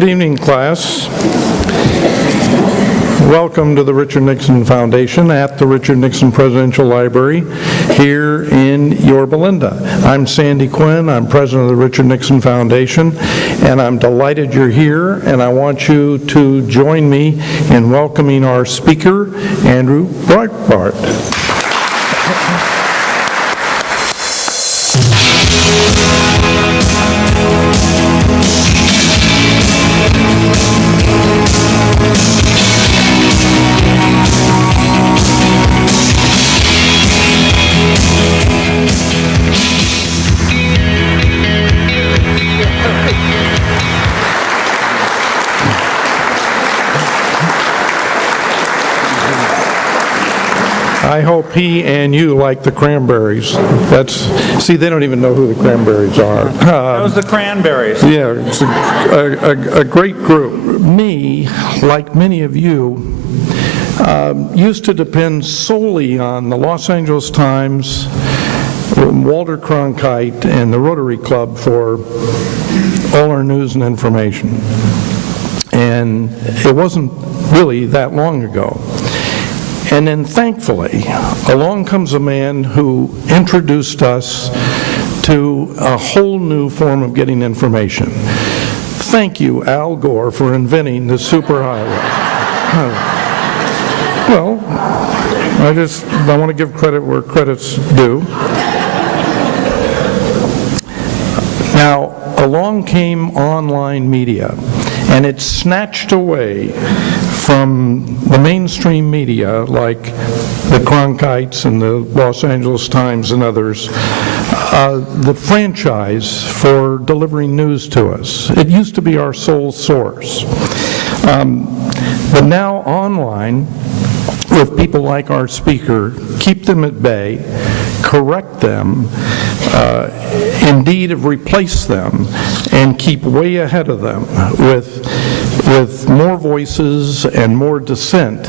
Good evening, class. Welcome to the Richard Nixon Foundation at the Richard Nixon Presidential Library here in Yorba Linda. I'm Sandy Quinn. I'm president of the Richard Nixon Foundation, and I'm delighted you're here, and I want you to join me in welcoming our speaker, Andrew Breitbart. I hope he and you like the cranberries. See, they don't even know who the cranberries are. That was the cranberries. Yeah, it's a great group. Me, like many of you, used to depend solely on the Los Angeles Times, Walter Cronkite, and the Rotary Club for all our news and information. And it wasn't really that long ago. And then thankfully, along comes a man who introduced us to a whole new form of getting information. Thank you, Al Gore, for inventing the superhighway. Well, I want to give credit where credit's due. Now, along came online media, and it snatched away from the mainstream media like the Cronkites and the Los Angeles Times and others, the franchise for delivering news to us. It used to be our sole source. But now online, with people like our speaker, keep them at bay, correct them, indeed have replaced them, and keep way ahead of them with more voices and more dissent,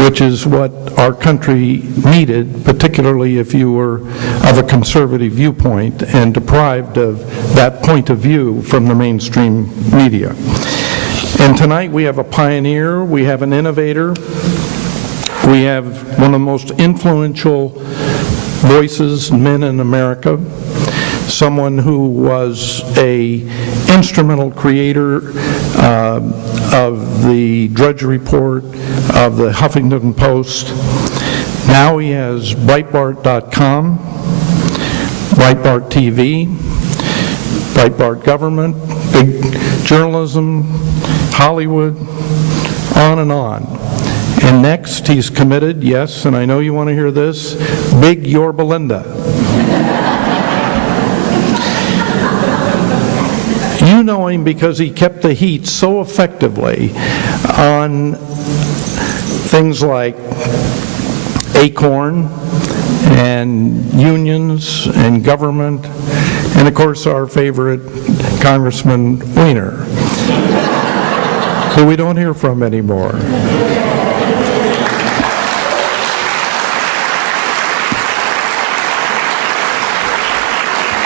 which is what our country needed, particularly if you were of a conservative viewpoint and deprived of that point of view from the mainstream media. And tonight we have a pioneer, we have an innovator, we have one of the most influential voices, men in America, someone who was an instrumental creator of the Drudge Report, of the Huffington Post. Now he has Breitbart.com, Breitbart TV, Breitbart Government, big journalism, Hollywood, on and on. And next, he's committed, yes, and I know you want to hear this, big Yorba Linda. You know him because he kept the heat so effectively on things like Acorn and unions and government, and of course our favorite Congressman Weiner, who we don't hear from anymore.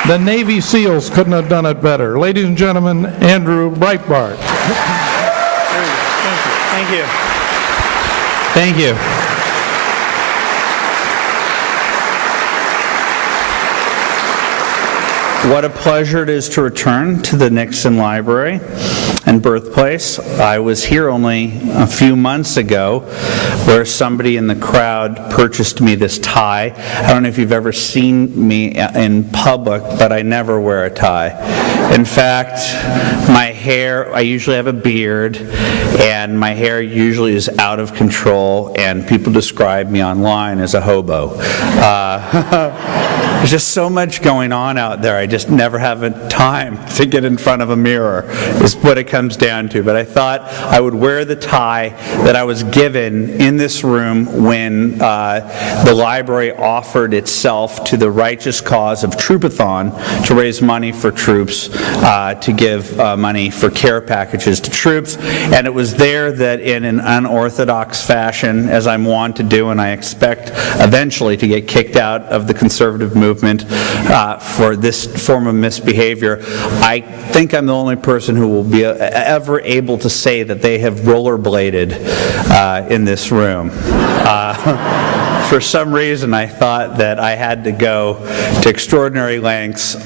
The Navy SEALs couldn't have done it better. Ladies and gentlemen, Andrew Breitbart. Thank you. Thank you. What a pleasure it is to return to the Nixon Library and birthplace. I was here only a few months ago where somebody in the crowd purchased me this tie. I don't know if you've ever seen me in public, but I never wear a tie. In fact, my hair, I usually have a beard, and my hair usually is out of control, and people describe me online as a hobo. There's just so much going on out there. I just never have time to get in front of a mirror, is what it comes down to. But I thought I would wear the tie that I was given in this room when the library offered itself to the righteous cause of Troopathon to raise money for troops, to give money for care packages to troops. And it was there that in an unorthodox fashion, as I'm wont to do, and I expect eventually to get kicked out of the conservative movement, movement for this form of misbehavior. I think I'm the only person who will be ever able to say that they have rollerbladed in this room. For some reason, I thought that I had to go to extraordinary lengths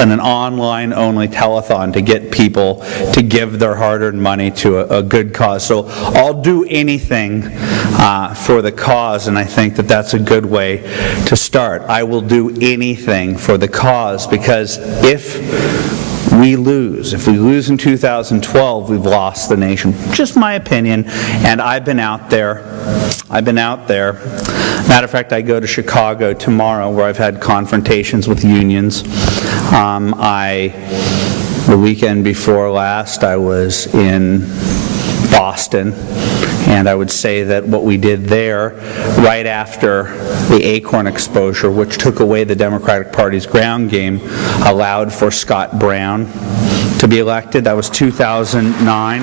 in an online-only telethon to get people to give their hard-earned money to a good cause. So I'll do anything for the cause, and I think that that's a good way to start. I will do anything for the cause, because if we lose in 2012, we've lost the nation. Just my opinion, and I've been out there. Matter of fact, I go to Chicago tomorrow, where I've had confrontations with unions. The weekend before last, I was in Boston, and I would say that what we did there, right after the Acorn exposure, which took away the Democratic Party's ground game, allowed for Scott Brown to be elected. That was 2009.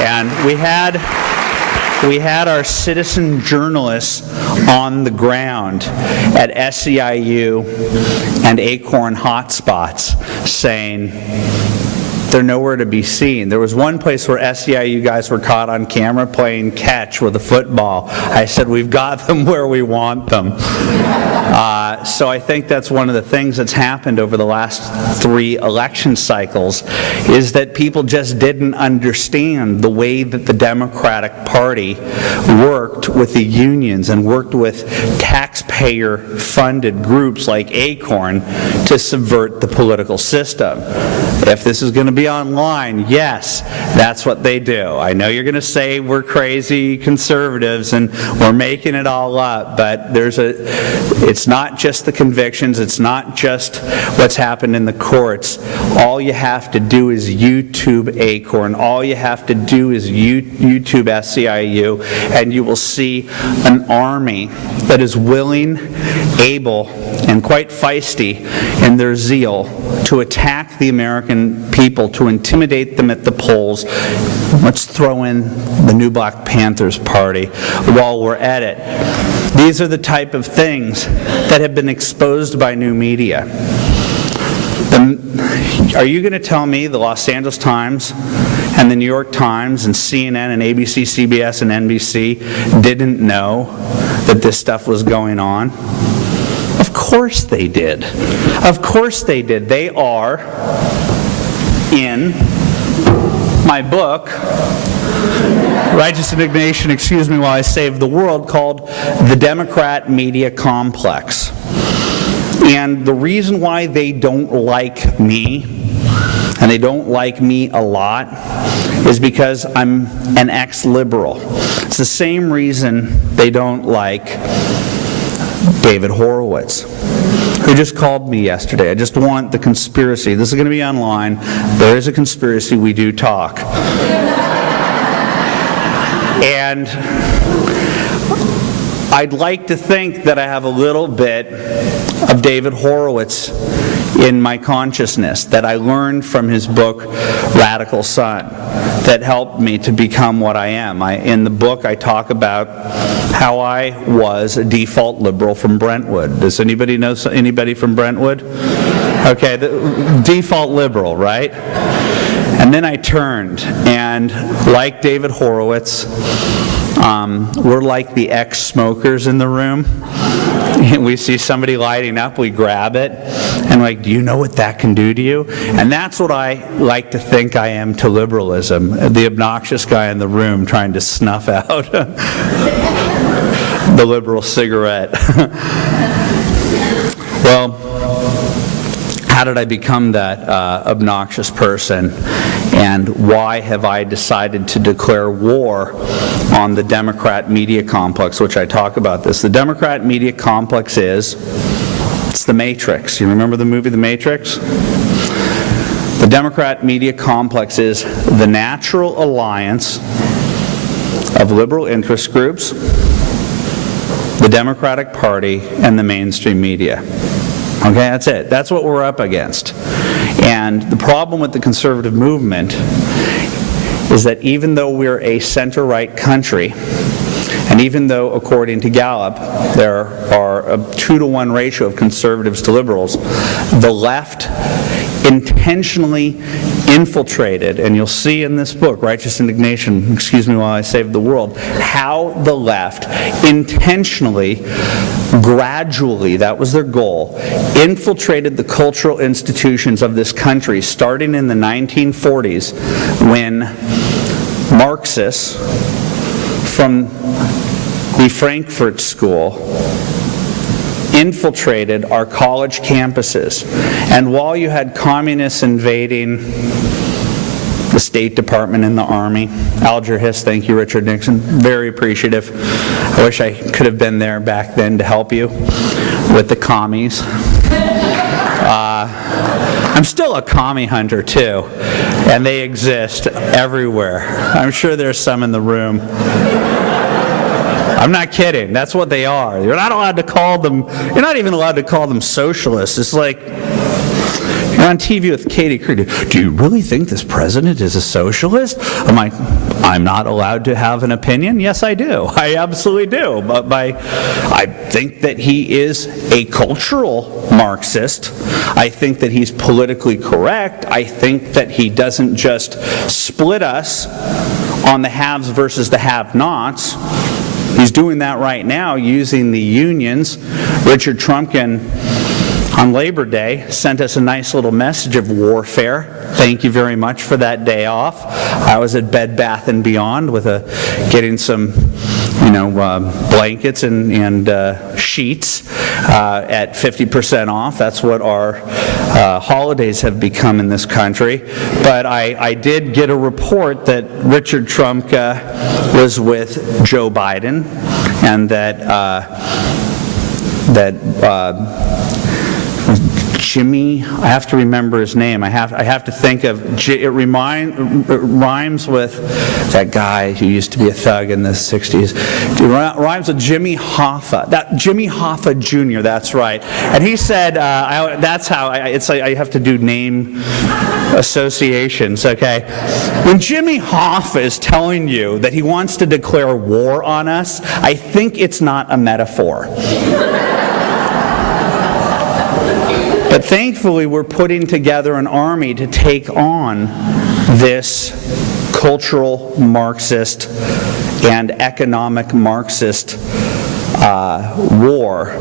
And we had our citizen journalists on the ground at SEIU and Acorn hotspots saying they're nowhere to be seen. There was one place where SEIU guys were caught on camera playing catch with a football. I said, we've got them where we want them. So I think that's one of the things that's happened over the last 3 election cycles, is that people just didn't understand the way that the Democratic Party worked with the unions and worked with taxpayer-funded groups like Acorn to subvert the political system. If this is going to be online, yes, that's what they do. I know you're going to say we're crazy conservatives and we're making it all up, but it's not just the convictions, it's not just what's happened in the courts. All you have to do is YouTube Acorn, all you have to do is YouTube SEIU, and you will see an army that is willing, able, and quite feisty in their zeal to attack the American people, to intimidate them at the polls. Let's throw in the new Black Panthers Party while we're at it. These are the type of things that have been exposed by new media. Are you going to tell me the Los Angeles Times and the New York Times and CNN and ABC, CBS, and NBC didn't know that this stuff was going on? Of course they did. Of course they did. They are in my book, Righteous Indignation, while I Save the World, called The Democrat Media Complex. And the reason why they don't like me, and they don't like me a lot, is because I'm an ex-liberal. It's the same reason they don't like David Horowitz, who just called me yesterday. I just want the conspiracy. This is going to be online. There is a conspiracy. We do talk. And I'd like to think that I have a little bit of David Horowitz in my consciousness, that I learned from his book, Radical Son, that helped me to become what I am. In the book, I talk about how I was a default liberal from Brentwood. Does anybody know anybody from Brentwood? Okay, the default liberal, right? And then I turned, and like David Horowitz, we're like the ex-smokers in the room. We see somebody lighting up, we grab it, and like, do you know what that can do to you? And that's what I like to think I am to liberalism, the obnoxious guy in the room trying to snuff out the liberal cigarette. Well, how did I become that obnoxious person? And why have I decided to declare war on the Democrat media complex, which I talk about this? The Democrat media complex it's the Matrix. You remember the movie The Matrix? The Democrat media complex is the natural alliance of liberal interest groups, the Democratic Party, and the mainstream media. Okay, that's it. That's what we're up against. And the problem with the conservative movement is that even though we're a center-right country, and even though, according to Gallup, there are a 2-to-1 ratio of conservatives to liberals, the left intentionally infiltrated, and you'll see in this book, Righteous Indignation, excuse me while I save the world, how the left intentionally, gradually, that was their goal, infiltrated the cultural institutions of this country, starting in the 1940s, when Marxists from the Frankfurt School infiltrated our college campuses. And while you had communists invading the State Department and the Army, Alger Hiss, thank you, Richard Nixon, very appreciative. I wish I could have been there back then to help you with the commies. I'm still a commie hunter too, and they exist everywhere. I'm sure there's some in the room. I'm not kidding. That's what they are. You're not allowed to call them, you're not even allowed to call them socialists. It's like, you're on TV with Katie Creed. Do you really think this president is a socialist? I'm like, I'm not allowed to have an opinion? Yes, I do. I absolutely do. But I think that he is a cultural Marxist. I think that he's politically correct. I think that he doesn't just split us on the haves versus the have-nots. He's doing that right now using the unions. Richard Trumkin, on Labor Day, sent us a nice little message of warfare. Thank you very much for that day off. I was at Bed Bath & Beyond with getting some, blankets and sheets at 50% off. That's what our holidays have become in this country. But I did get a report that Richard Trumka was with Joe Biden, and that Jimmy, I have to remember his name. I have to think of, it rhymes with that guy who used to be a thug in the 60s. It rhymes with Jimmy Hoffa. Jimmy Hoffa Jr., that's right. And he said, that's how, it's like I have to do name associations, okay? When Jimmy Hoffa is telling you that he wants to declare war on us, I think it's not a metaphor. But thankfully, we're putting together an army to take on this cultural Marxist and economic Marxist war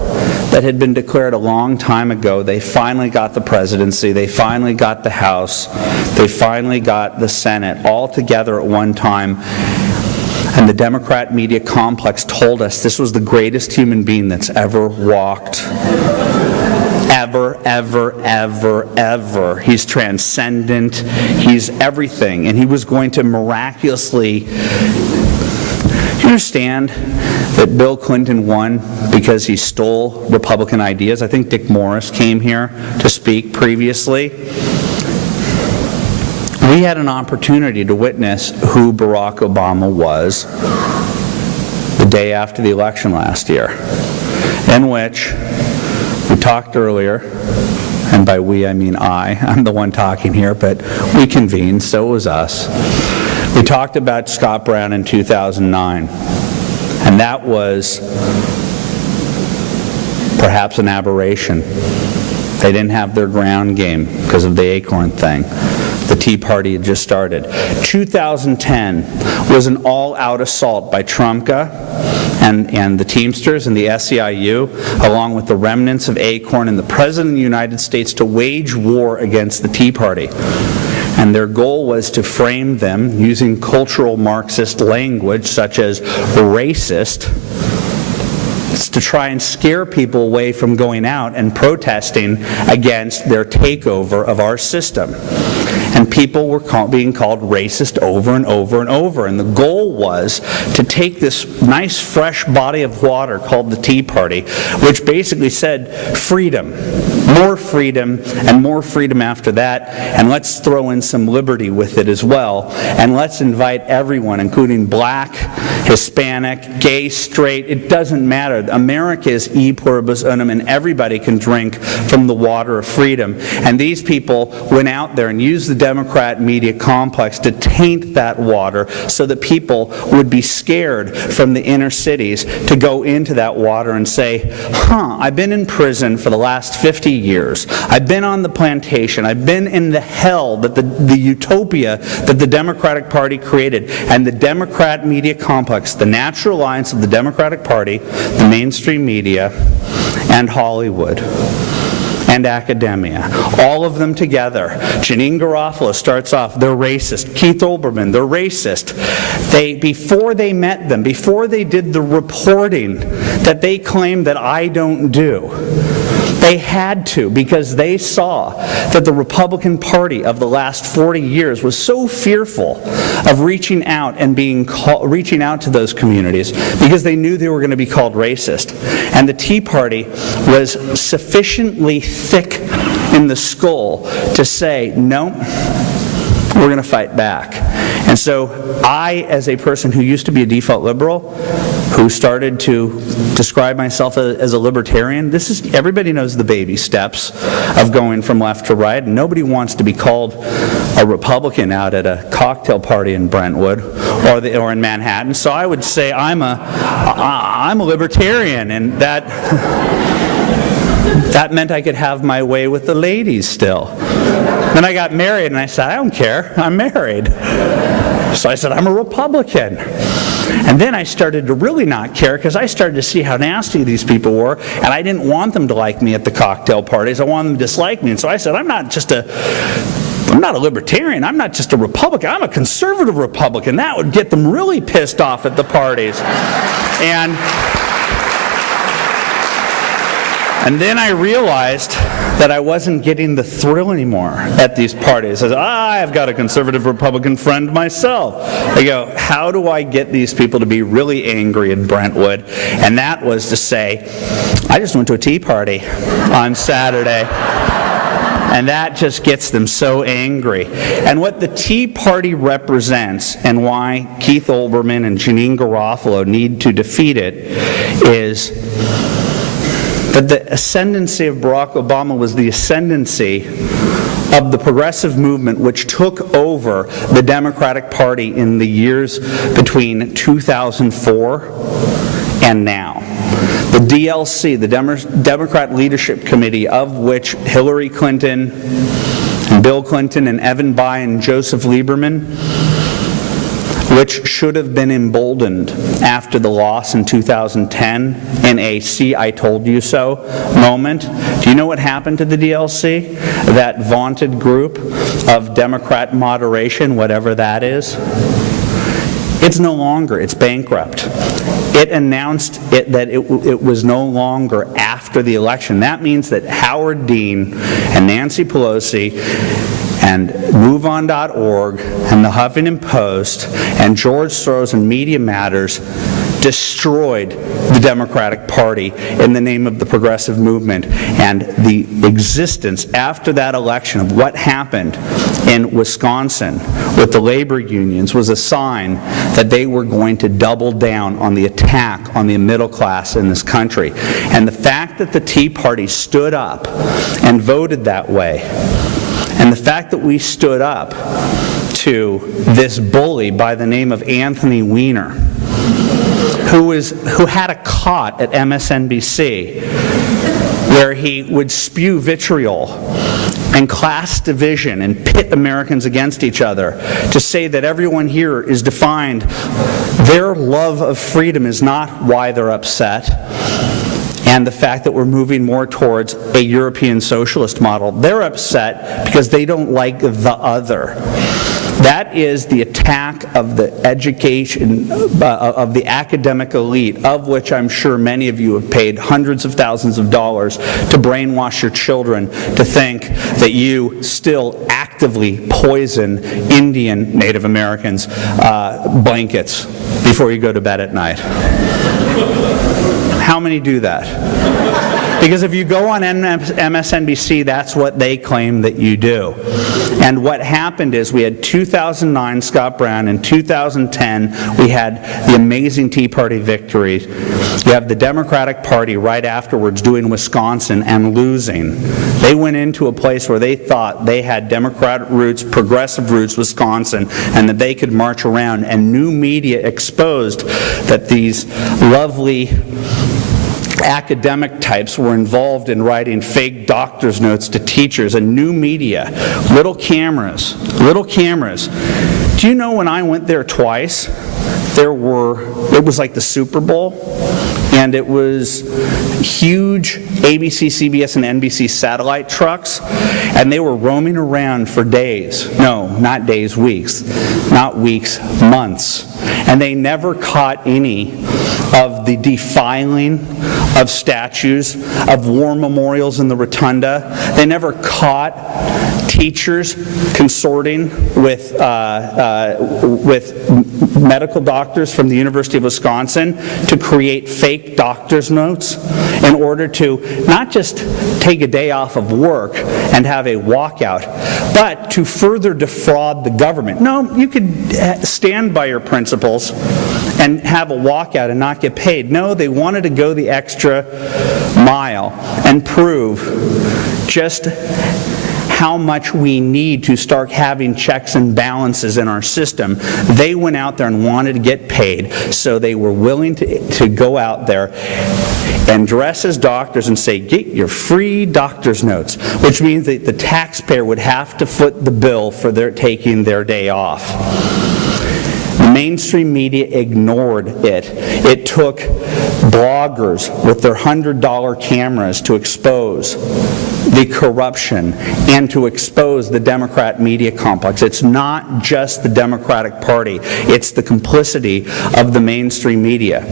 that had been declared a long time ago. They finally got the presidency, they finally got the House, they finally got the Senate all together at one time. And the Democrat media complex told us this was the greatest human being that's ever walked. Ever, ever, ever, ever. He's transcendent. He's everything. And he was going to miraculously... Do you understand that Bill Clinton won because he stole Republican ideas? I think Dick Morris came here to speak previously. We had an opportunity to witness who Barack Obama was the day after the election last year, in which we talked earlier, and by we I mean I'm the one talking here, but we convened, so it was us. We talked about Scott Brown in 2009, and that was perhaps an aberration. They didn't have their ground game because of the Acorn thing. The Tea Party had just started. 2010 was an all-out assault by Trumka and the Teamsters and the SEIU, along with the remnants of Acorn and the President of the United States, to wage war against the Tea Party. And their goal was to frame them using cultural Marxist language, such as racist, to try and scare people away from going out and protesting against their takeover of our system. And people were being called racist over and over and over. And the goal was to take this nice fresh body of water called the Tea Party, which basically said freedom, and more freedom after that, and let's throw in some liberty with it as well. And let's invite everyone, including black, Hispanic, gay, straight, it doesn't matter. America is e pluribus unum, and everybody can drink from the water of freedom. And these people went out there and used the Democrat media complex to taint that water so that people would be scared from the inner cities to go into that water and say, I've been in prison for the last 50 years. I've been on the plantation. I've been in the hell, that the utopia that the Democratic Party created. And the Democrat media complex, the natural alliance of the Democratic Party, the mainstream media, and Hollywood, and academia, all of them together. Janine Garofalo starts off, they're racist. Keith Olbermann, they're racist. Before they met them, before they did the reporting that they claim that I don't do, they had to, because they saw that the Republican Party of the last 40 years was so fearful of reaching out and reaching out to those communities because they knew they were going to be called racist. And the Tea Party was sufficiently thick in the skull to say, no, we're going to fight back. And so I, as a person who used to be a default liberal, who started to describe myself as a libertarian, everybody knows the baby steps of going from left to right, and nobody wants to be called a Republican out at a cocktail party in Brentwood or in Manhattan. So I would say I'm a libertarian, and that meant I could have my way with the ladies still. Then I got married, and I said, I don't care, I'm married. So I said, I'm a Republican. And then I started to really not care because I started to see how nasty these people were, and I didn't want them to like me at the cocktail parties. I wanted them to dislike me. And so I said, I'm not a libertarian. I'm not just a Republican. I'm a conservative Republican. That would get them really pissed off at the parties. And then I realized that I wasn't getting the thrill anymore at these parties. I said, I've got a conservative Republican friend myself. I go, how do I get these people to be really angry in Brentwood? And that was to say, I just went to a tea party on Saturday. And that just gets them so angry. And what the Tea Party represents, and why Keith Olbermann and Janine Garofalo need to defeat it, is that the ascendancy of Barack Obama was the ascendancy of the progressive movement which took over the Democratic Party in the years between 2004 and now. The DLC, the Democrat Leadership Committee, of which Hillary Clinton, and Bill Clinton, and Evan Bayh, and Joseph Lieberman, which should have been emboldened after the loss in 2010 in a "see, I told you so" moment. Do you know what happened to the DLC? That vaunted group of Democrat moderation, whatever that is? It's no longer, it's bankrupt. It announced that it was no longer after the election. That means that Howard Dean and Nancy Pelosi and MoveOn.org and the Huffington Post and George Soros and Media Matters destroyed the Democratic Party in the name of the progressive movement. And the existence after that election of what happened in Wisconsin with the labor unions was a sign that they were going to double down on the attack on the middle class in this country. And the fact that the Tea Party stood up and voted that way, and the fact that we stood up to this bully by the name of Anthony Weiner, who had a cot at MSNBC where he would spew vitriol and class division and pit Americans against each other, to say that everyone here is defined, their love of freedom is not why they're upset, and the fact that we're moving more towards a European socialist model. They're upset because they don't like the other. That is the attack of the education, of the academic elite, of which I'm sure many of you have paid hundreds of thousands of dollars to brainwash your children to think that you still actively poison Indian Native Americans' blankets before you go to bed at night. How many do that? Because if you go on MSNBC, that's what they claim that you do. And what happened is we had 2009 Scott Brown, in 2010 we had the amazing Tea Party victories. You have the Democratic Party right afterwards doing Wisconsin and losing. They went into a place where they thought they had Democratic roots, progressive roots, Wisconsin, and that they could march around, and new media exposed that these lovely academic types were involved in writing fake doctor's notes to teachers, and new media, little cameras. Do you know when I went there twice, it was like the Super Bowl, and it was huge ABC, CBS, and NBC satellite trucks, and they were roaming around for days. No, not days, weeks. Not weeks, months. And they never caught any of the defiling of statues, of war memorials in the rotunda. They never caught teachers consorting with medical doctors from the University of Wisconsin to create fake doctor's notes in order to not just take a day off of work and have a walkout, but to further defraud the government. No, you could stand by your principles and have a walkout and not get paid. No, they wanted to go the extra mile and prove just how much we need to start having checks and balances in our system. They went out there and wanted to get paid, so they were willing to go out there and dress as doctors and say, get your free doctor's notes, which means that the taxpayer would have to foot the bill for their taking their day off. The mainstream media ignored it. It took bloggers with their $100 cameras to expose the corruption and to expose the Democrat media complex. It's not just the Democratic Party, it's the complicity of the mainstream media.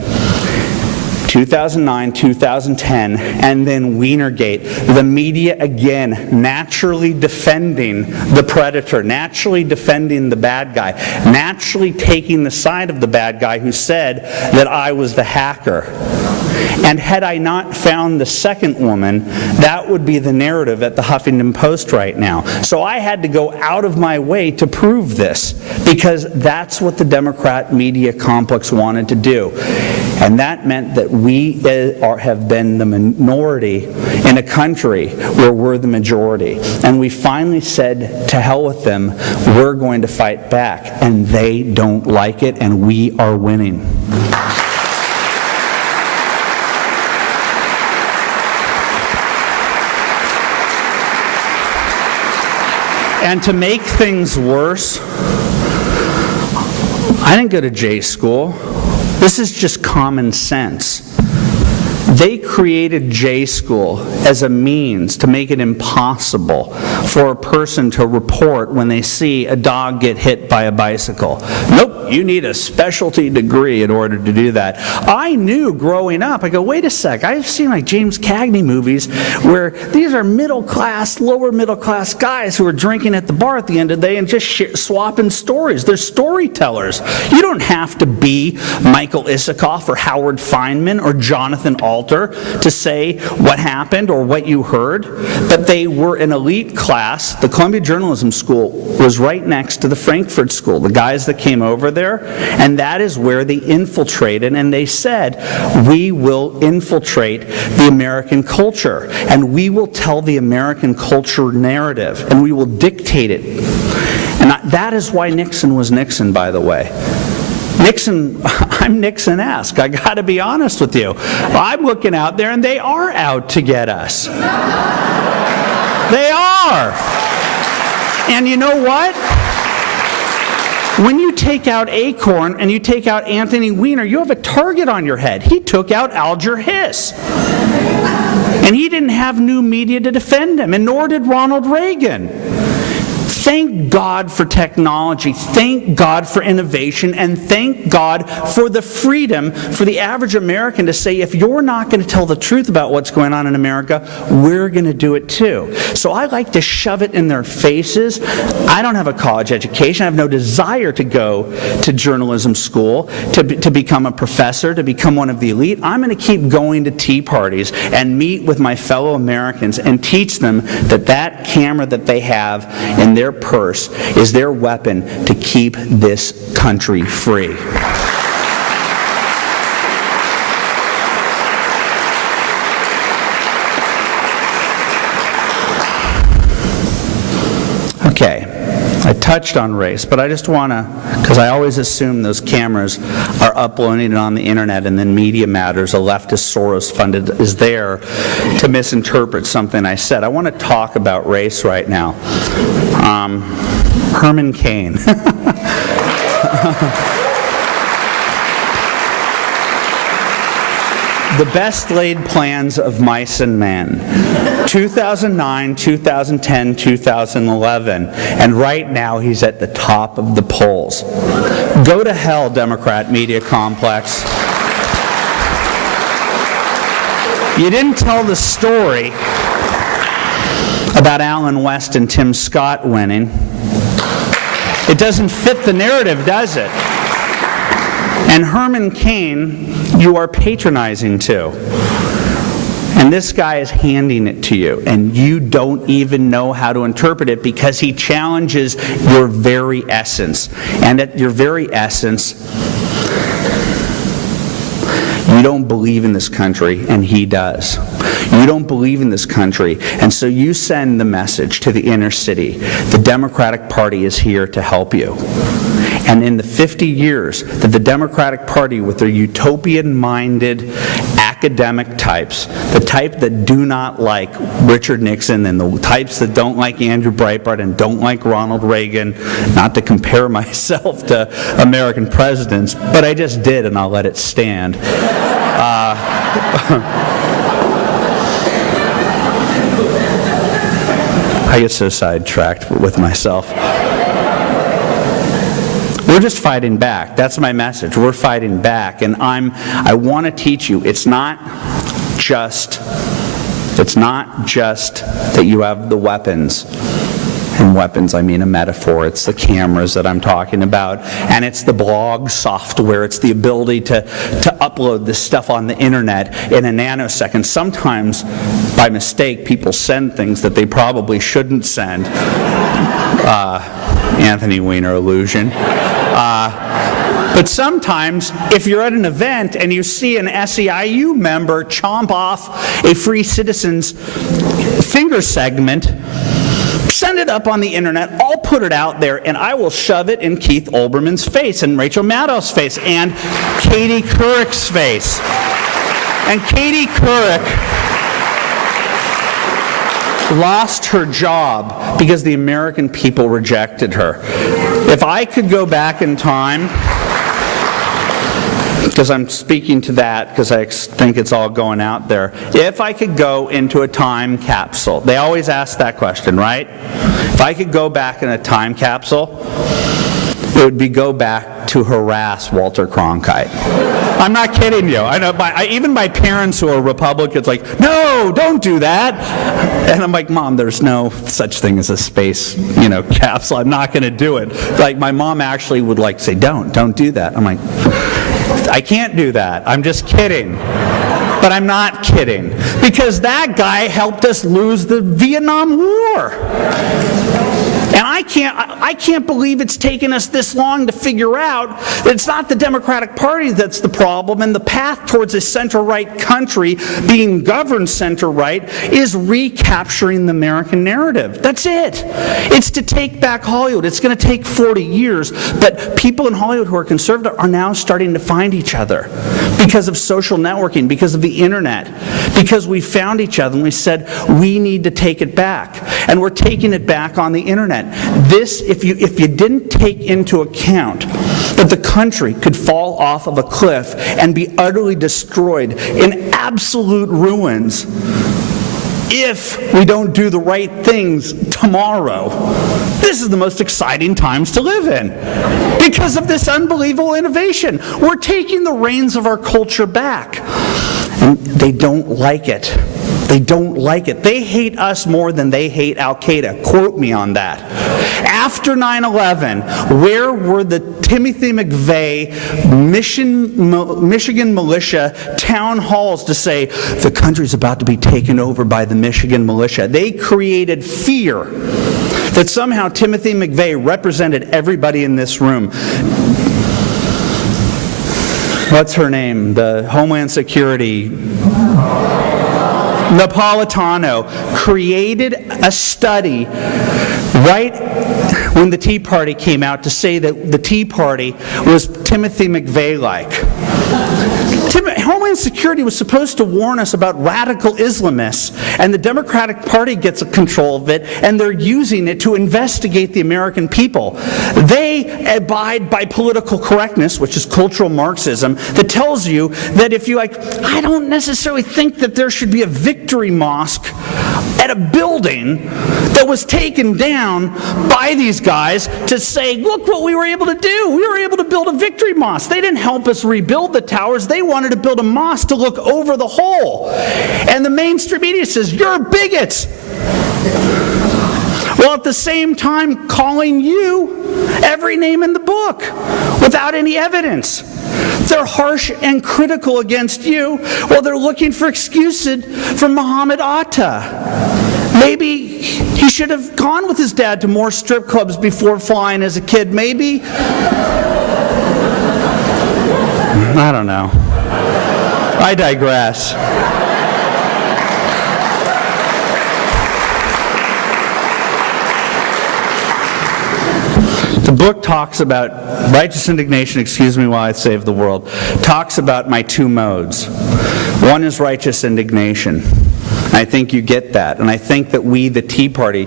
2009, 2010, and then Wienergate. The media again naturally defending the predator, naturally defending the bad guy, naturally taking the side of the bad guy who said that I was the hacker. And had I not found the second woman, that would be the narrative at the Huffington Post right now. So I had to go out of my way to prove this, because that's what the Democrat media complex wanted to do. And that meant that we have been the minority in a country where we're the majority. And we finally said, to hell with them, we're going to fight back. And they don't like it, and we are winning. And to make things worse, I didn't go to J school. This is just common sense. They created J school as a means to make it impossible for a person to report when they see a dog get hit by a bicycle. Nope, you need a specialty degree in order to do that. I knew growing up, I go, wait a sec, I've seen like James Cagney movies where these are middle class, lower middle class guys who are drinking at the bar at the end of the day and just swapping stories. They're storytellers. You don't have to be Michael Isikoff or Howard Feynman or Jonathan Alter to say what happened or what you heard, but they were an elite class. The Columbia Journalism School was right next to the Frankfurt School, the guys that came over there, and that is where they infiltrated, and they said, we will infiltrate the American culture, and we will tell the American culture narrative, and we will dictate it. And that is why Nixon was Nixon, by the way. Nixon, I'm Nixon-esque. I got to be honest with you. I'm looking out there, and they are out to get us. They are. And you know what? When you take out Acorn and you take out Anthony Weiner, you have a target on your head. He took out Alger Hiss. And he didn't have new media to defend him, and nor did Ronald Reagan. Thank God for technology. Thank God for innovation. And thank God for the freedom for the average American to say, if you're not going to tell the truth about what's going on in America, we're going to do it too. So I like to shove it in their faces. I don't have a college education. I have no desire to go to journalism school, to become a professor, to become one of the elite. I'm going to keep going to tea parties and meet with my fellow Americans and teach them that that camera that they have in their purse is their weapon to keep this country free. Okay, I touched on race, but I just want to, because I always assume those cameras are uploading it on the internet, and then Media Matters, a leftist Soros-funded, is there to misinterpret something I said. I want to talk about race right now. Herman Cain. The best laid plans of mice and men. 2009, 2010, 2011, and right now he's at the top of the polls. Go to hell, Democrat media complex. You didn't tell the story about Alan West and Tim Scott winning. It doesn't fit the narrative, does it? And Herman Cain, you are patronizing too. And this guy is handing it to you, and you don't even know how to interpret it because he challenges your very essence. And at your very essence, you don't believe in this country, and he does. You don't believe in this country, and so you send the message to the inner city. The Democratic Party is here to help you. And in the 50 years that the Democratic Party, with their utopian-minded academic types, the type that do not like Richard Nixon and the types that don't like Andrew Breitbart and don't like Ronald Reagan, not to compare myself to American presidents, but I just did, and I'll let it stand. I get so sidetracked with myself. We're just fighting back. That's my message. We're fighting back. And I want to teach you, it's not just that you have the weapons. And weapons, I mean a metaphor. It's the cameras that I'm talking about. And it's the blog software. It's the ability to upload this stuff on the internet in a nanosecond. Sometimes, by mistake, people send things that they probably shouldn't send. Anthony Weiner illusion. But sometimes, if you're at an event and you see an SEIU member chomp off a Free Citizens finger segment, send it up on the internet, I'll put it out there, and I will shove it in Keith Olbermann's face, and Rachel Maddow's face, and Katie Couric's face. And Katie Couric lost her job because the American people rejected her. If I could go back in time, because I'm speaking to that because I think it's all going out there. If I could go into a time capsule, they always ask that question, right? If I could go back in a time capsule, it would be go back to harass Walter Cronkite. I'm not kidding you. I know. Even my parents who are Republicans, like, no, don't do that. And I'm like, Mom, there's no such thing as a space, capsule. I'm not going to do it. Like, my mom actually would say, don't do that. I'm like, I can't do that. I'm just kidding. But I'm not kidding. Because that guy helped us lose the Vietnam War. And I can't believe it's taken us this long to figure out that it's not the Democratic Party that's the problem, and the path towards a center-right country being governed center-right is recapturing the American narrative. That's it. It's to take back Hollywood. It's going to take 40 years, but people in Hollywood who are conservative are now starting to find each other because of social networking, because of the internet, because we found each other and we said, we need to take it back. And we're taking it back on the internet. This, if you didn't take into account that the country could fall off of a cliff and be utterly destroyed in absolute ruins, if we don't do the right things tomorrow. This is the most exciting times to live in because of this unbelievable innovation. We're taking the reins of our culture back. And they don't like it. They don't like it. They hate us more than they hate Al-Qaeda. Quote me on that. After 9/11, where were the Timothy McVeigh Michigan militia town halls to say, the country's about to be taken over by the Michigan militia? They created fear that somehow Timothy McVeigh represented everybody in this room. What's her name? The Homeland Security Napolitano created a study right when the Tea Party came out to say that the Tea Party was Timothy McVeigh-like. Homeland Security was supposed to warn us about radical Islamists, and the Democratic Party gets control of it, and they're using it to investigate the American people. They abide by political correctness, which is cultural Marxism, that tells you that if you I don't necessarily think that there should be a victory mosque at a building that was taken down by these guys to say, look what we were able to do. We were able to build a victory mosque. They didn't help us rebuild the towers. They wanted to build a mosque to look over the whole. And the mainstream media says, you're bigots. Well, at the same time, calling you every name in the book without any evidence. They're harsh and critical against you while they're looking for excuses for Muhammad Atta. Maybe he should have gone with his dad to more strip clubs before flying as a kid. Maybe. I don't know. I digress. The book talks about, Righteous Indignation, excuse me while I save the world, talks about my two modes. One is righteous indignation. I think you get that. And I think that we, the Tea Party,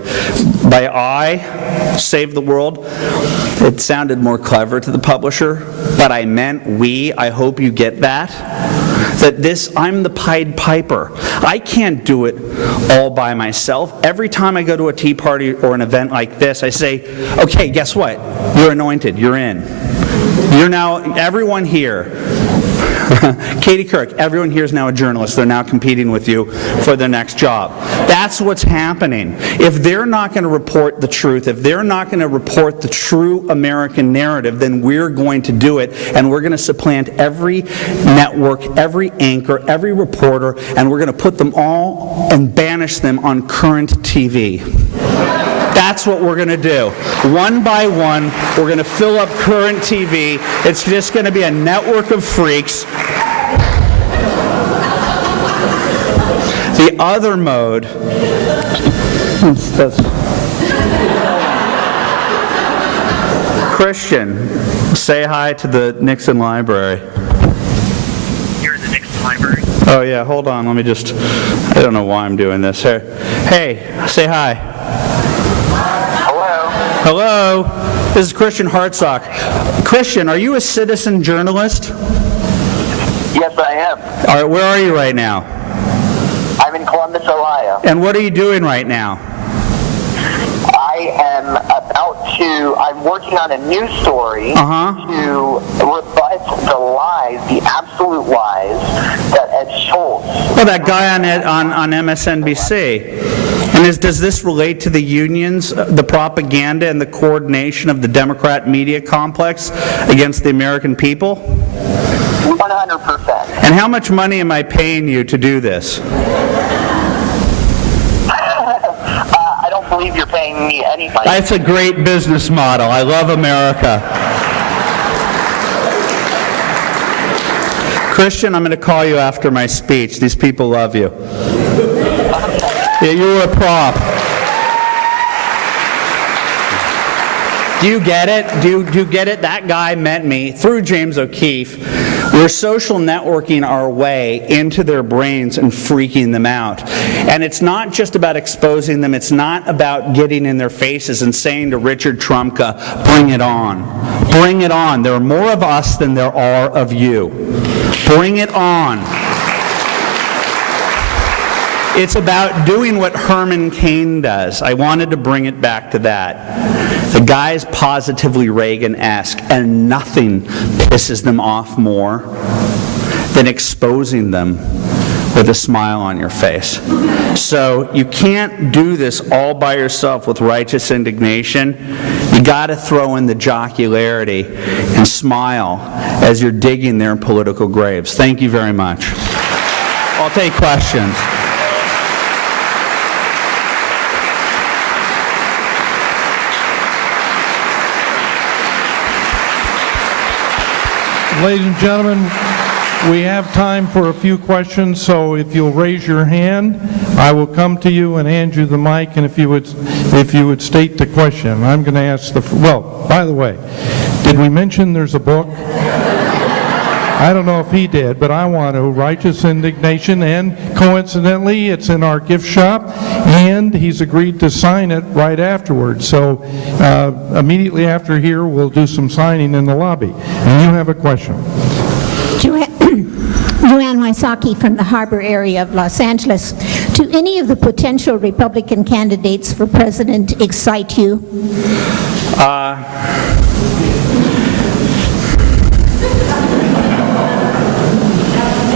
by I save the world, it sounded more clever to the publisher, but I meant we. I hope you get that. That this, I'm the Pied Piper. I can't do it all by myself. Every time I go to a Tea Party or an event like this, I say, okay, guess what? You're anointed. You're in. You're now, everyone here, Katie Couric, everyone here is now a journalist. They're now competing with you for their next job. That's what's happening. If they're not going to report the truth, if they're not going to report the true American narrative, then we're going to do it, and we're going to supplant every network, every anchor, every reporter, and we're going to put them all and banish them on current TV. That's what we're going to do. One by one, we're going to fill up current TV. It's just going to be a network of freaks. The other mode, Christian, say hi to the Nixon Library. You're in the Nixon Library? Oh yeah, hold on, let me just, I don't know why I'm doing this. Hey, say hi. Hello, this is Christian Hartsock. Christian, are you a citizen journalist? Yes, I am. All right, where are you right now? I'm in Columbus, Ohio. And what are you doing right now? I'm working on a news story to rebut the lies, the absolute lies that Ed Schultz. Well, that guy on MSNBC. And does this relate to the unions, the propaganda, and the coordination of the Democrat media complex against the American people? 100%. And how much money am I paying you to do this? I don't believe you're paying me any money. That's a great business model. I love America. Christian, I'm going to call you after my speech. These people love you. Yeah, you're a prop. Do you get it? Do you get it? That guy met me through James O'Keefe. We're social networking our way into their brains and freaking them out. And it's not just about exposing them. It's not about getting in their faces and saying to Richard Trumka, bring it on. Bring it on. There are more of us than there are of you. Bring it on. It's about doing what Herman Cain does. I wanted to bring it back to that. The guy's positively Reagan-esque, and nothing pisses them off more than exposing them with a smile on your face. So you can't do this all by yourself with righteous indignation. You got to throw in the jocularity and smile as you're digging their political graves. Thank you very much. I'll take questions. Ladies and gentlemen, we have time for a few questions, so if you'll raise your hand, I will come to you and hand you the mic, and if you would state the question. I'm going to ask well, by the way, did we mention there's a book? I don't know if he did, but I want to, Righteous Indignation, and coincidentally, it's in our gift shop, and he's agreed to sign it right afterwards. So immediately after here, we'll do some signing in the lobby. And you have a question. Joanne Wysocki from the harbor area of Los Angeles. Do any of the potential Republican candidates for president excite you?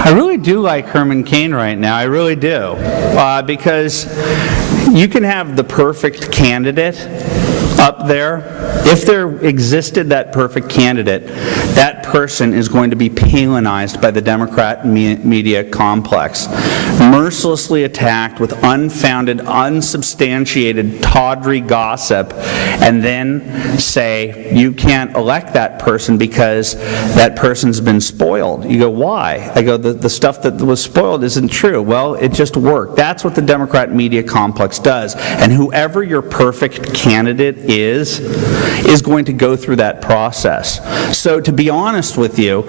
I really do like Herman Cain right now. I really do. Because you can have the perfect candidate up there. If there existed that perfect candidate, that person is going to be Palinized by the Democrat media complex, mercilessly attacked with unfounded, unsubstantiated, tawdry gossip, and then say, you can't elect that person because that person's been spoiled. You go, why? I go, the stuff that was spoiled isn't true. Well, it just worked. That's what the Democrat media complex does. And whoever your perfect candidate is going to go through that process. So to be honest with you,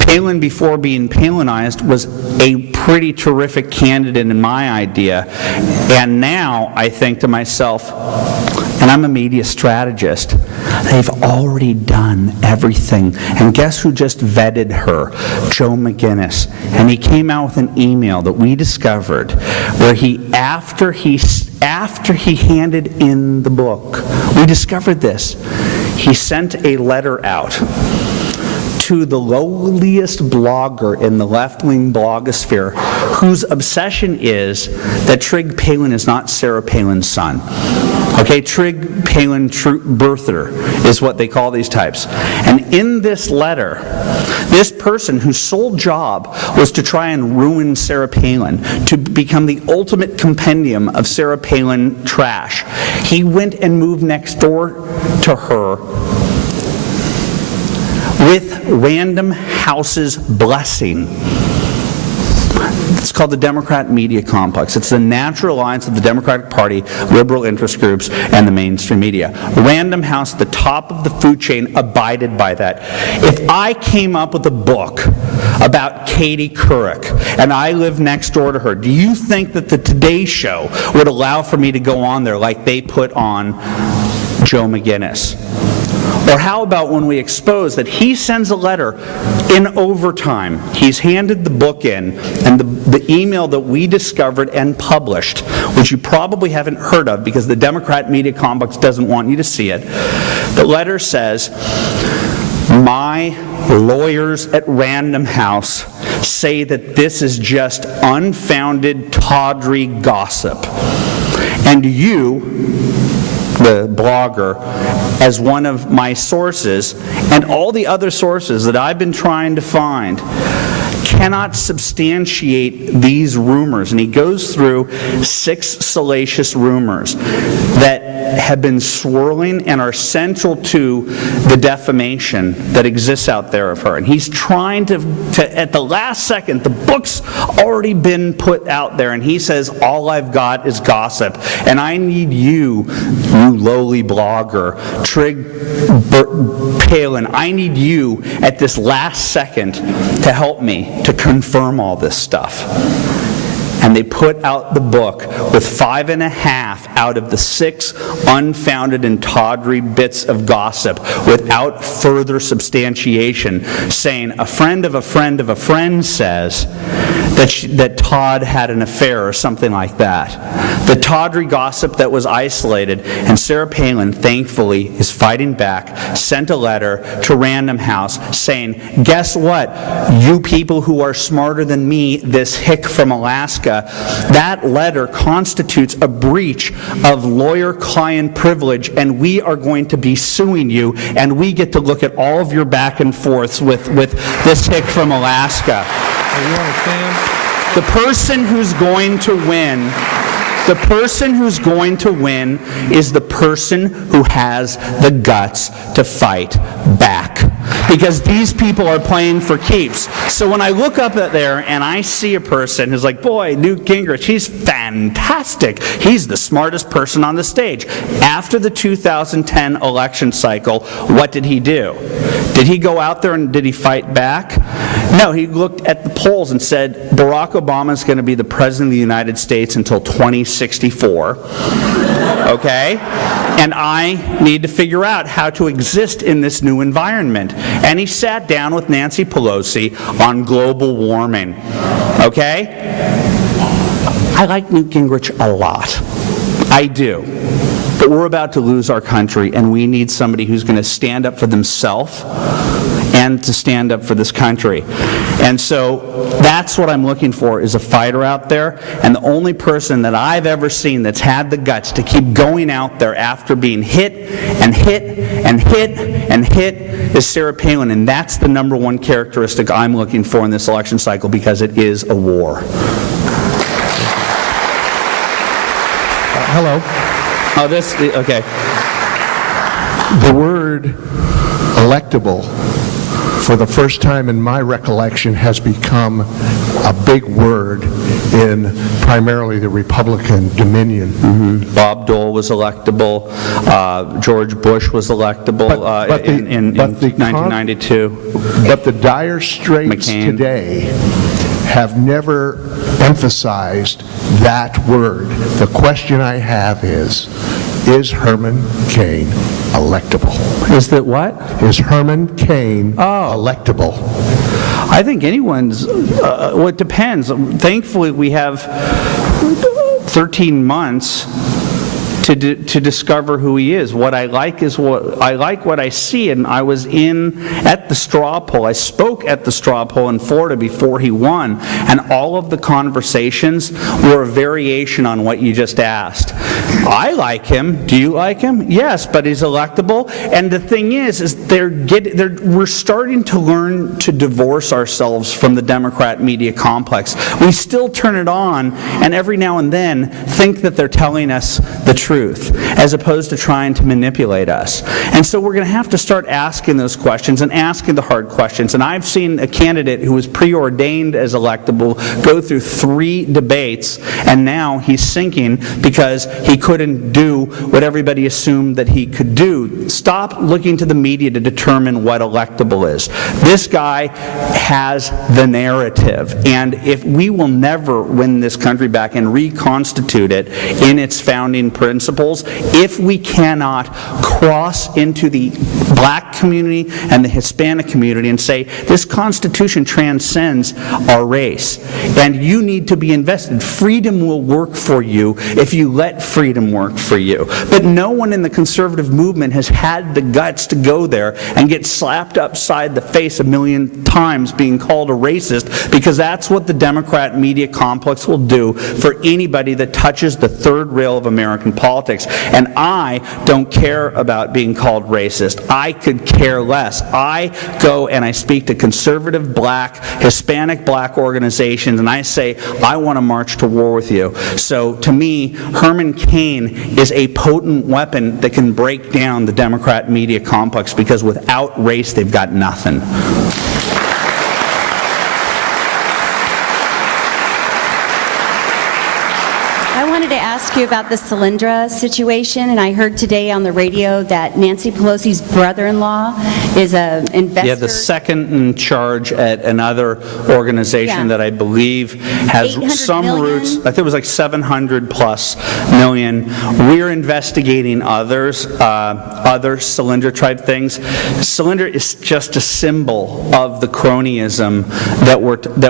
Palin, before being Palinized, was a pretty terrific candidate in my idea. And now I think to myself, and I'm a media strategist, they've already done everything. And guess who just vetted her? Joe McGinnis. And he came out with an email that we discovered where after he handed in the book, we discovered this. He sent a letter out to the lowliest blogger in the left-wing blogosphere, whose obsession is that Trig Palin is not Sarah Palin's son. Okay, Trig Palin birther is what they call these types. And in this letter, this person whose sole job was to try and ruin Sarah Palin, to become the ultimate compendium of Sarah Palin trash, he went and moved next door to her with Random House's blessing. It's called the Democrat media complex. It's the natural alliance of the Democratic Party, liberal interest groups, and the mainstream media. Random House, the top of the food chain, abided by that. If I came up with a book about Katie Couric, and I live next door to her, do you think that the Today Show would allow for me to go on there like they put on Joe McGinnis? Or how about when we expose that he sends a letter in overtime? He's handed the book in, and the email that we discovered and published, which you probably haven't heard of because the Democrat media complex doesn't want you to see it, the letter says, my lawyers at Random House say that this is just unfounded, tawdry gossip. And you, the blogger, as one of my sources, and all the other sources that I've been trying to find, cannot substantiate these rumors. And he goes through 6 salacious rumors that have been swirling and are central to the defamation that exists out there of her. And he's trying to at the last second, the book's already been put out there, and he says, all I've got is gossip. And I need you lowly blogger, Trig Palin, I need you at this last second to help me to confirm all this stuff. and they put out the book with 5.5 out of the 6 unfounded and tawdry bits of gossip without further substantiation, saying a friend of a friend of a friend says that Todd had an affair or something like that. The tawdry gossip that was isolated, and Sarah Palin, thankfully, is fighting back, sent a letter to Random House saying, guess what, you people who are smarter than me, this hick from Alaska, that letter constitutes a breach of lawyer-client privilege, and we are going to be suing you, and we get to look at all of your back and forths with this hick from Alaska. You understand? The person who's going to win is the person who has the guts to fight back. Because these people are playing for keeps. So when I look up at there and I see a person who's like, boy, Newt Gingrich, he's fantastic. He's the smartest person on the stage. After the 2010 election cycle, what did he do? Did he go out there and did he fight back? No, he looked at the polls and said, Barack Obama is going to be the president of the United States until 2064. Okay? And I need to figure out how to exist in this new environment. And he sat down with Nancy Pelosi on global warming. Okay? I like Newt Gingrich a lot. I do. But we're about to lose our country, and we need somebody who's going to stand up for themselves and to stand up for this country. And so that's what I'm looking for, is a fighter out there. And the only person that I've ever seen that's had the guts to keep going out there after being hit and hit and hit and hit is Sarah Palin. And that's the number one characteristic I'm looking for in this election cycle, because it is a war. Hello. Oh, okay. The word electable, for the first time in my recollection, has become a big word in primarily the Republican Dominion. Mm-hmm. Bob Dole was electable. George Bush was electable in 1992. But the dire straits McCain. today have never emphasized that word. The question I have is Herman Cain electable? Is that what? Is Herman Cain electable? I think anyone's, well, it depends. Thankfully, we have 13 months to discover who he is. What I like is what I see, and I was at the straw poll. I spoke at the straw poll in Florida before he won, and all of the conversations were a variation on what you just asked. I like him. Do you like him? Yes, but he's electable. And the thing is we're starting to learn to divorce ourselves from the Democrat media complex. We still turn it on, and every now and then think that they're telling us the truth, as opposed to trying to manipulate us. And so we're going to have to start asking those questions and asking the hard questions. And I've seen a candidate who was preordained as electable go through 3 debates, and now he's sinking because he couldn't do what everybody assumed that he could do. Stop looking to the media to determine what electable is. This guy has the narrative, and if we will never win this country back and reconstitute it in its founding principles, if we cannot cross into the black community and the Hispanic community and say, this Constitution transcends our race, and you need to be invested. Freedom will work for you if you let freedom work for you. But no one in the conservative movement has had the guts to go there and get slapped upside the face 1,000,000 times being called a racist, because that's what the Democrat media complex will do for anybody that touches the third rail of American politics. And I don't care about being called racist. I could care less. I go and I speak to conservative black, Hispanic black organizations, and I say, I want to march to war with you. So to me, Herman Cain is a potent weapon that can break down the Democrat media complex, because without race, they've got nothing. I wanted to ask ask you about the Solyndra situation, and I heard today on the radio that Nancy Pelosi's brother-in-law is an investor. Yeah, the second in charge at another organization that I believe has 800 some million? roots. I think it was like 700 plus million. We're investigating others, other Solyndra type things. Solyndra is just a symbol of the cronyism that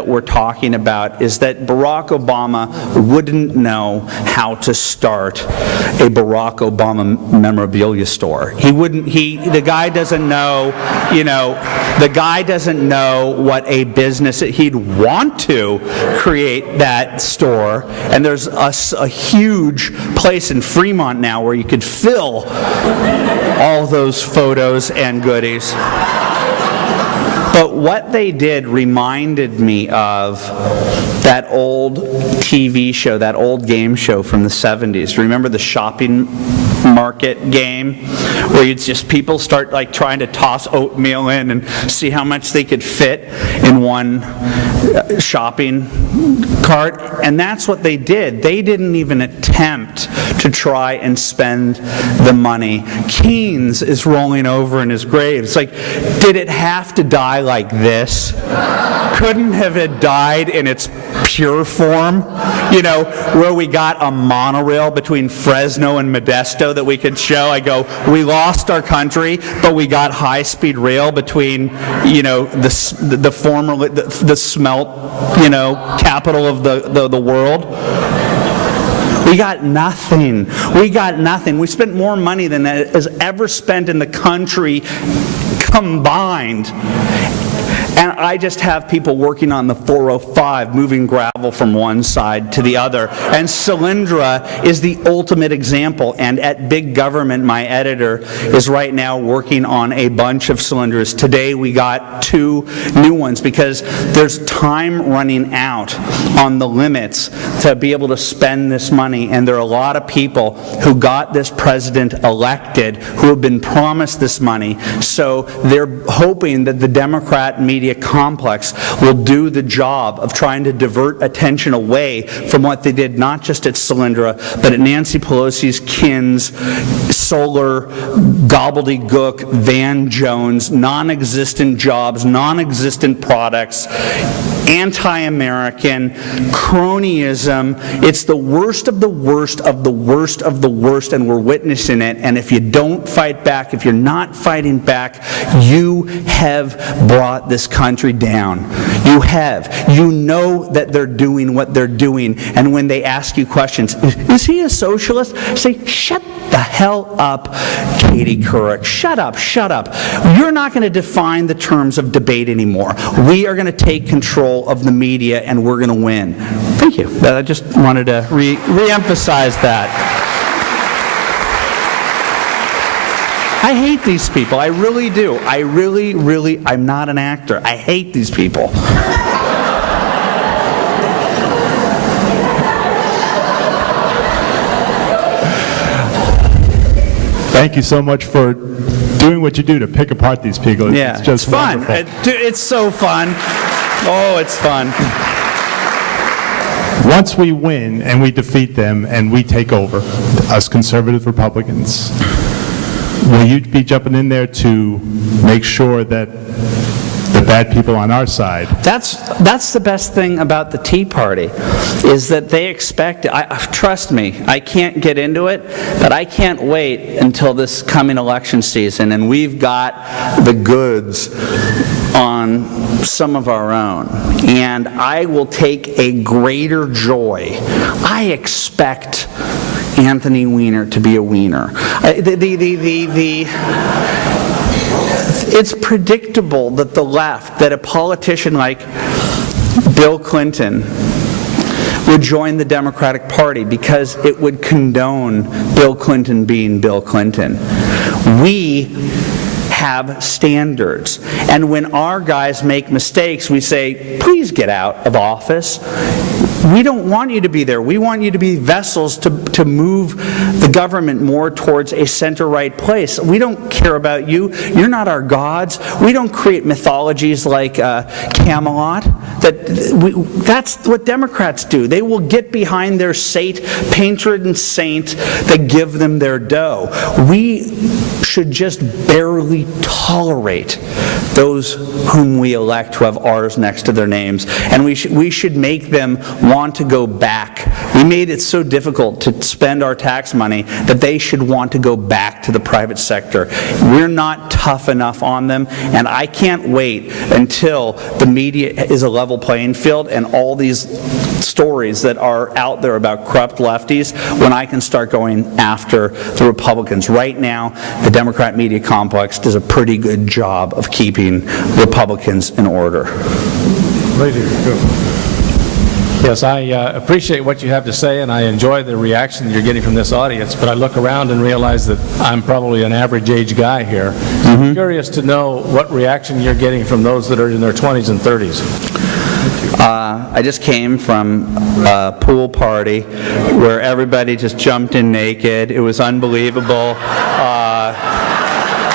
we're talking about. Is that Barack Obama wouldn't know how to start a Barack Obama memorabilia store. He wouldn't. The guy doesn't know. The guy doesn't know what a business. He'd want to create that store, and there's a huge place in Fremont now where you could fill all those photos and goodies. But what they did reminded me of that old TV show, that old game show from the 70s. Remember the shopping market game where you'd just people start like trying to toss oatmeal in and see how much they could fit in one shopping cart? And that's what they did. They didn't even attempt to try and spend the money. Keynes is rolling over in his grave. It's like, did it have to die like this? Couldn't have it died in its pure form? Where we got a monorail between Fresno and Modesto that we could show. I go, we lost our country, but we got high-speed rail between, the former, the smelt, capital of the world. We got nothing. We spent more money than that is ever spent in the country combined. And I just have people working on the 405, moving gravel from one side to the other. And Solyndra is the ultimate example. And at Big Government, my editor is right now working on a bunch of Solyndras. Today we got 2 new ones because there's time running out on the limits to be able to spend this money. And there are a lot of people who got this president elected who have been promised this money. So they're hoping that the Democrat media complex will do the job of trying to divert attention away from what they did, not just at Solyndra, but at Nancy Pelosi's kins, solar, gobbledygook, Van Jones, non-existent jobs, non-existent products, anti-American, cronyism. It's the worst of the worst of the worst of the worst, and we're witnessing it. And if you don't fight back, if you're not fighting back, you have brought this country down. You have. You know that they're doing what they're doing. And when they ask you questions, is he a socialist? Say, shut the hell up, Katie Couric. Shut up, shut up. You're not going to define the terms of debate anymore. We are going to take control of the media, and we're going to win. Thank you. I just wanted to re-emphasize that. I hate these people. I really do. I'm not an actor. I hate these people. Thank you so much for doing what you do to pick apart these people. It's just fun. wonderful. It's so fun. Oh, it's fun. Once we win and we defeat them and we take over, us conservative Republicans, will you be jumping in there to make sure that the bad people on our side? That's the best thing about the Tea Party, is that they expect, trust me, I can't get into it, but I can't wait until this coming election season and we've got the goods on some of our own. And I will take a greater joy. I expect Anthony Weiner to be a Wiener. It's predictable that the left, that a politician like Bill Clinton would join the Democratic Party because it would condone Bill Clinton being Bill Clinton. We have standards. And when our guys make mistakes, we say, please get out of office. We don't want you to be there. We want you to be vessels to move the government more towards a center-right place. We don't care about you. You're not our gods. We don't create mythologies like Camelot. That's what Democrats do. They will get behind their patron saint that give them their dough. We should just barely tolerate those whom we elect who have R's next to their names, and we should make them want to go back. We made it so difficult to spend our tax money that they should want to go back to the private sector. We're not tough enough on them, and I can't wait until the media is a level playing field and all these stories that are out there about corrupt lefties when I can start going after the Republicans. Right now, the Democrat media complex does a pretty good job of keeping Republicans in order. Yes, I appreciate what you have to say, and I enjoy the reaction you're getting from this audience, but I look around and realize that I'm probably an average age guy here. I'm curious to know what reaction you're getting from those that are in their 20s and 30s. I just came from a pool party where everybody just jumped in naked. It was unbelievable.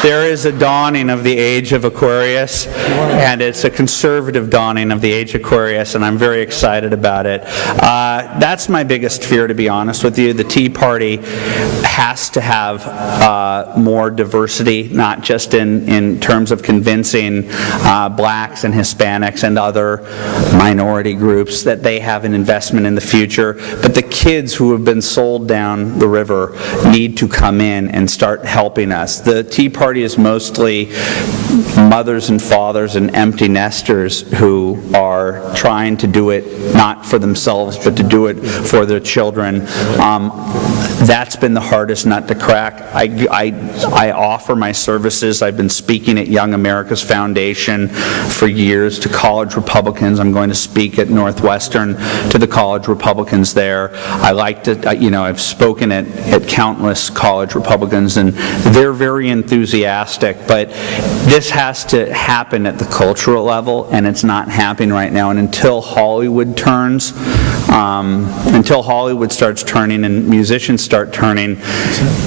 There is a dawning of the age of Aquarius, and it's a conservative dawning of the age of Aquarius, and I'm very excited about it. That's my biggest fear, to be honest with you. The Tea Party has to have more diversity, not just in terms of convincing blacks and Hispanics and other minority groups that they have an investment in the future, but the kids who have been sold down the river need to come in and start helping us. The Tea Party is mostly mothers and fathers and empty nesters who are trying to do it not for themselves but to do it for their children. That's been the hardest nut to crack. I offer my services. I've been speaking at Young America's Foundation for years to college Republicans. I'm going to speak at Northwestern to the college Republicans there. I like to, I've spoken at countless college Republicans, and they're very enthusiastic, but this has to happen at the cultural level, and it's not happening right now. And until Hollywood turns, until Hollywood starts turning and musicians start turning,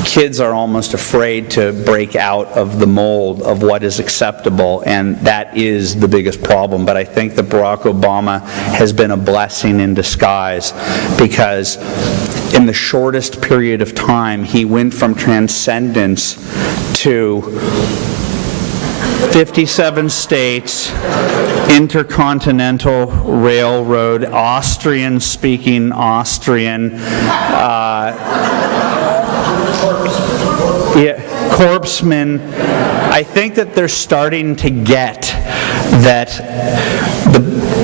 kids are almost afraid to break out of the mold of what is acceptable, and that is the biggest problem. But I think that Barack Obama has been a blessing in disguise, because in the shortest period of time, he went from transcendence to 57 states, intercontinental railroad, Austrian-speaking Austrian, corpsman. I think that they're starting to get that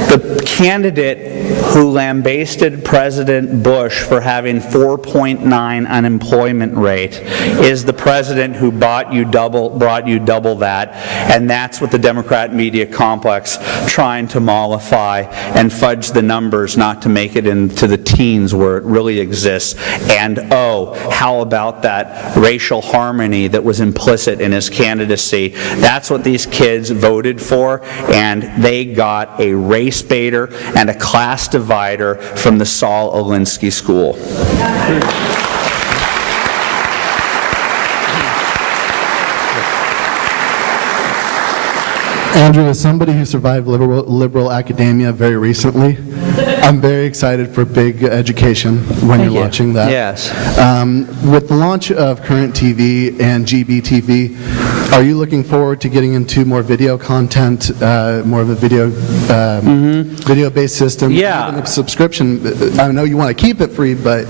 the candidate who lambasted President Bush for having 4.9 unemployment rate is the president who brought you double that, and that's what the Democrat media complex trying to mollify and fudge the numbers not to make it into the teens where it really exists. And oh, how about that racial harmony that was implicit in his candidacy? That's what these kids voted for, and they got a race baiter and a class divider from the Saul Alinsky School. Andrew, as somebody who survived liberal academia very recently, I'm very excited for big education when you're watching that. Yes. With the launch of Current TV and GBTV, are you looking forward to getting into more video content, more of a video-based system? Yeah. Even a subscription, I know you want to keep it free, but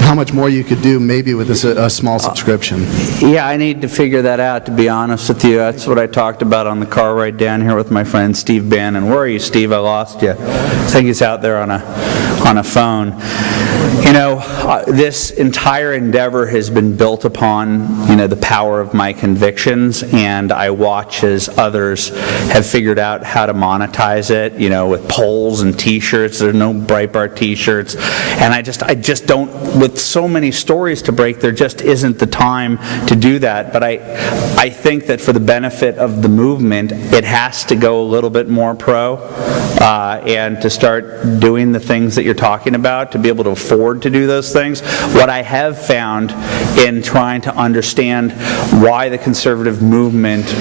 how much more you could do maybe with a small subscription? Yeah, I need to figure that out, to be honest with you. That's what I talked about on the car ride down here with my friend Steve Bannon. Where are you, Steve? I lost you. I think he's out there on a phone. You know, this entire endeavor has been built upon, the power of my convictions, and I watch as others have figured out how to monetize it, with polls and T-shirts. There's no Breitbart T-shirts, and I just don't, with so many stories to break, there just isn't the time to do that. But I think that for the benefit of the movement, it has to go a little bit more pro, and to start doing the things that you're talking about, to be able to afford to do those things. What I have found in trying to understand why the conservative movement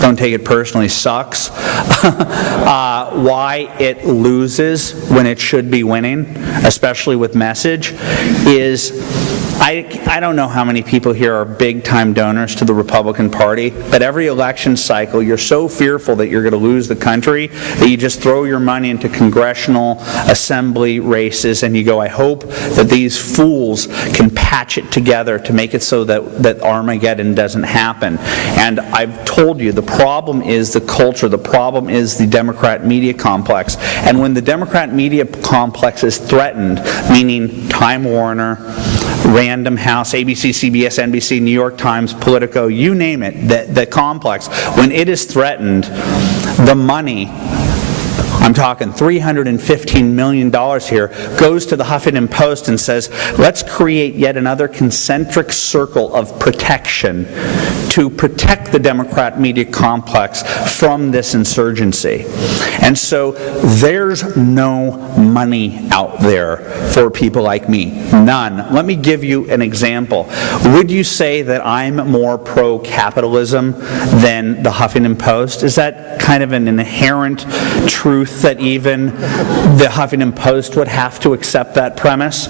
don't take it personally, sucks. Why it loses when it should be winning, especially with message, is I don't know how many people here are big-time donors to the Republican Party, but every election cycle, you're so fearful that you're going to lose the country that you just throw your money into congressional assembly races, and you go, I hope that these fools can patch it together to make it so that Armageddon doesn't happen. And I've told you, the problem is the culture. The problem is the Democrat media complex. And when the Democrat media complex is threatened, meaning Time Warner, Random House, ABC, CBS, NBC, New York Times, Politico, you name it, the complex, when it is threatened, the money, I'm talking $315 million here, goes to the Huffington Post and says, let's create yet another concentric circle of protection to protect the Democrat media complex from this insurgency. And so there's no money out there for people like me. None. Let me give you an example. Would you say that I'm more pro-capitalism than the Huffington Post? Is that kind of an inherent truth that even the Huffington Post would have to accept that premise?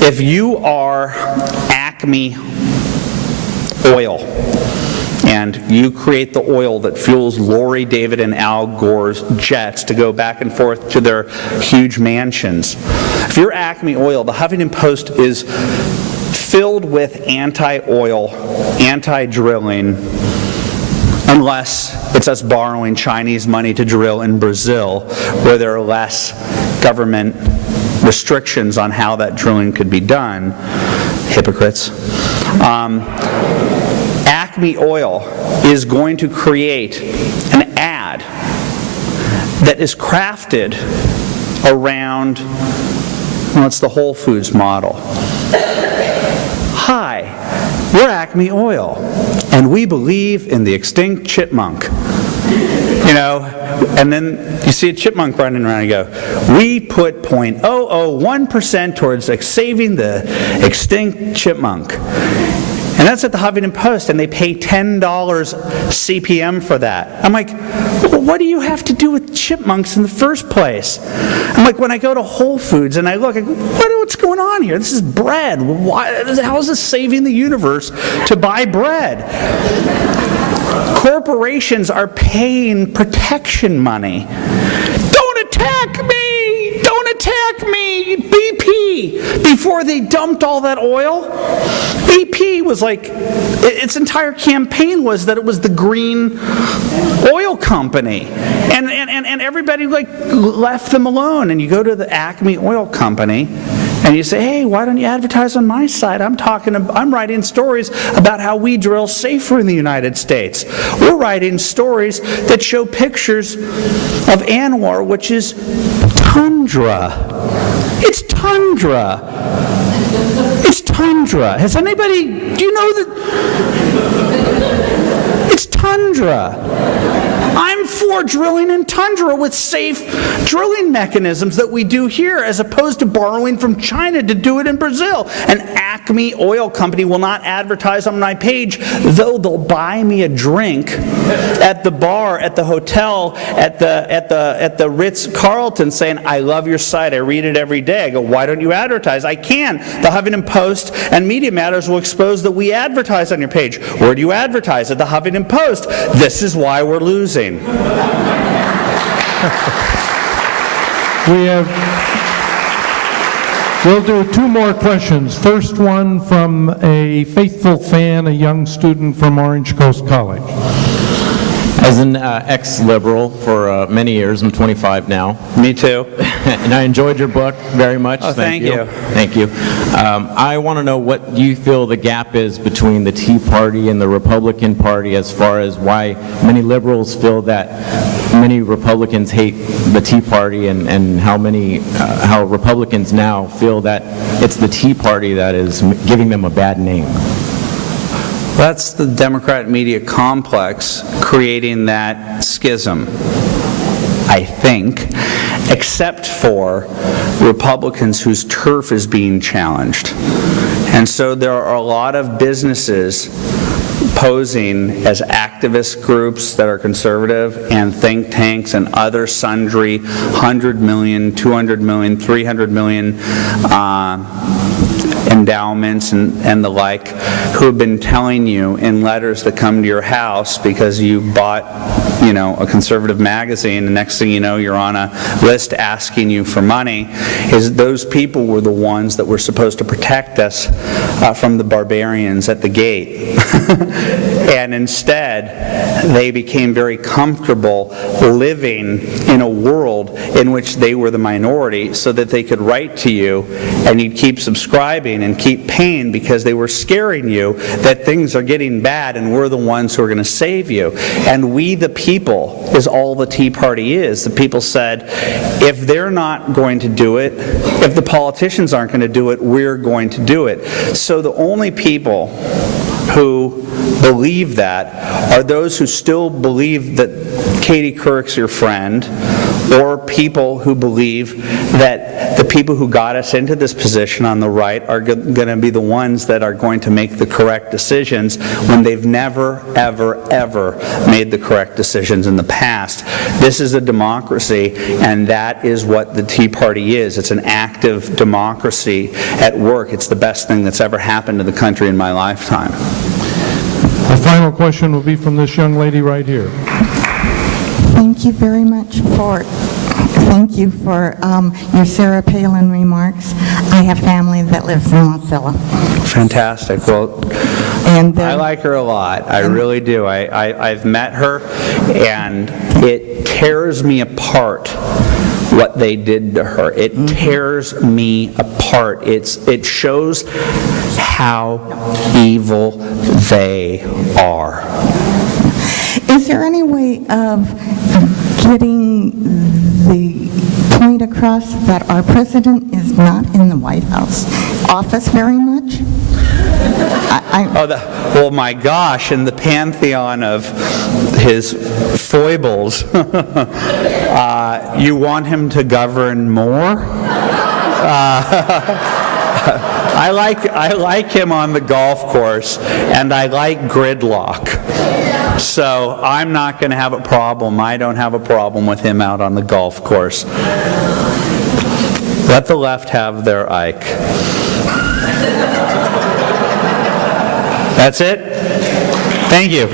If you are Acme Oil and you create the oil that fuels Lori, David, and Al Gore's jets to go back and forth to their huge mansions, if you're Acme Oil, the Huffington Post is filled with anti-oil, anti-drilling, unless it's us borrowing Chinese money to drill in Brazil, where there are less government restrictions on how that drilling could be done. Hypocrites. Acme Oil is going to create an ad that is crafted around, well, it's the Whole Foods model. Hi, we're Acme Oil, and we believe in the extinct chipmunk. You know, and then you see a chipmunk running around and you go, we put 0.001% towards saving the extinct chipmunk. And that's at the Huffington Post, and they pay $10 CPM for that. I'm like, well, what do you have to do with chipmunks in the first place? I'm like, when I go to Whole Foods and I look, what's going on here? This is bread. How is this saving the universe to buy bread? Corporations are paying protection money. Don't attack me! Don't attack me! BP! Before they dumped all that oil, BP was like, its entire campaign was that it was the green oil company. And everybody like left them alone. And you go to the Acme Oil Company and you say, hey, why don't you advertise on my site? I'm writing stories about how we drill safer in the United States. We're writing stories that show pictures of Anwar, which is tundra. It's tundra. It's tundra. Has anybody, do you know that? It's tundra. I'm for drilling in tundra with safe drilling mechanisms that we do here, as opposed to borrowing from China to do it in Brazil. An Acme Oil Company will not advertise on my page, though they'll buy me a drink at the bar, at the hotel, at the Ritz-Carlton, saying, I love your site, I read it every day. I go, why don't you advertise? I can. The Huffington Post and Media Matters will expose that we advertise on your page. Where do you advertise? At the Huffington Post. This is why we're losing. We'll do two more questions. First one from a faithful fan, a young student from Orange Coast College. As an ex-liberal for many years, I'm 25 now. Me too. And I enjoyed your book very much. Oh, thank you. Thank you. I want to know what you feel the gap is between the Tea Party and the Republican Party, as far as why many liberals feel that many Republicans hate the Tea Party, and how Republicans now feel that it's the Tea Party that is giving them a bad name. That's the Democrat media complex creating that schism, I think, except for Republicans whose turf is being challenged. And so there are a lot of businesses, posing as activist groups that are conservative and think tanks and other sundry 100 million, 200 million, 300 million endowments and the like, who have been telling you in letters that come to your house because you bought, a conservative magazine, and next thing you know, you're on a list asking you for money, is those people were the ones that were supposed to protect us from the barbarians at the gate. And instead, they became very comfortable living in a world in which they were the minority so that they could write to you and you'd keep subscribing and keep paying because they were scaring you that things are getting bad and we're the ones who are going to save you. And we, the people, is all the Tea Party is. The people said, if they're not going to do it, if the politicians aren't going to do it, we're going to do it. So the only people who believe that are those who still believe that Katie Couric's your friend, or people who believe that the people who got us into this position on the right are going to be the ones that are going to make the correct decisions when they've never, ever, ever made the correct decisions in the past. This is a democracy, and that is what the Tea Party is. It's an active democracy at work. It's the best thing that's ever happened to the country in my lifetime. The final question will be from this young lady right here. Thank you very much for your Sarah Palin remarks. I have family that lives in Wasilla. Fantastic. Well, And I like her a lot. I really do. I've met her, and it tears me apart what they did to her. It tears me apart. It shows how evil they are. Is there any way of getting the point across that our president is not in the White House office very much? Well, my gosh, in the pantheon of his foibles, you want him to govern more? I like him on the golf course, and I like gridlock. So I'm not going to have a problem. I don't have a problem with him out on the golf course. Let the left have their Ike. That's it. Thank you.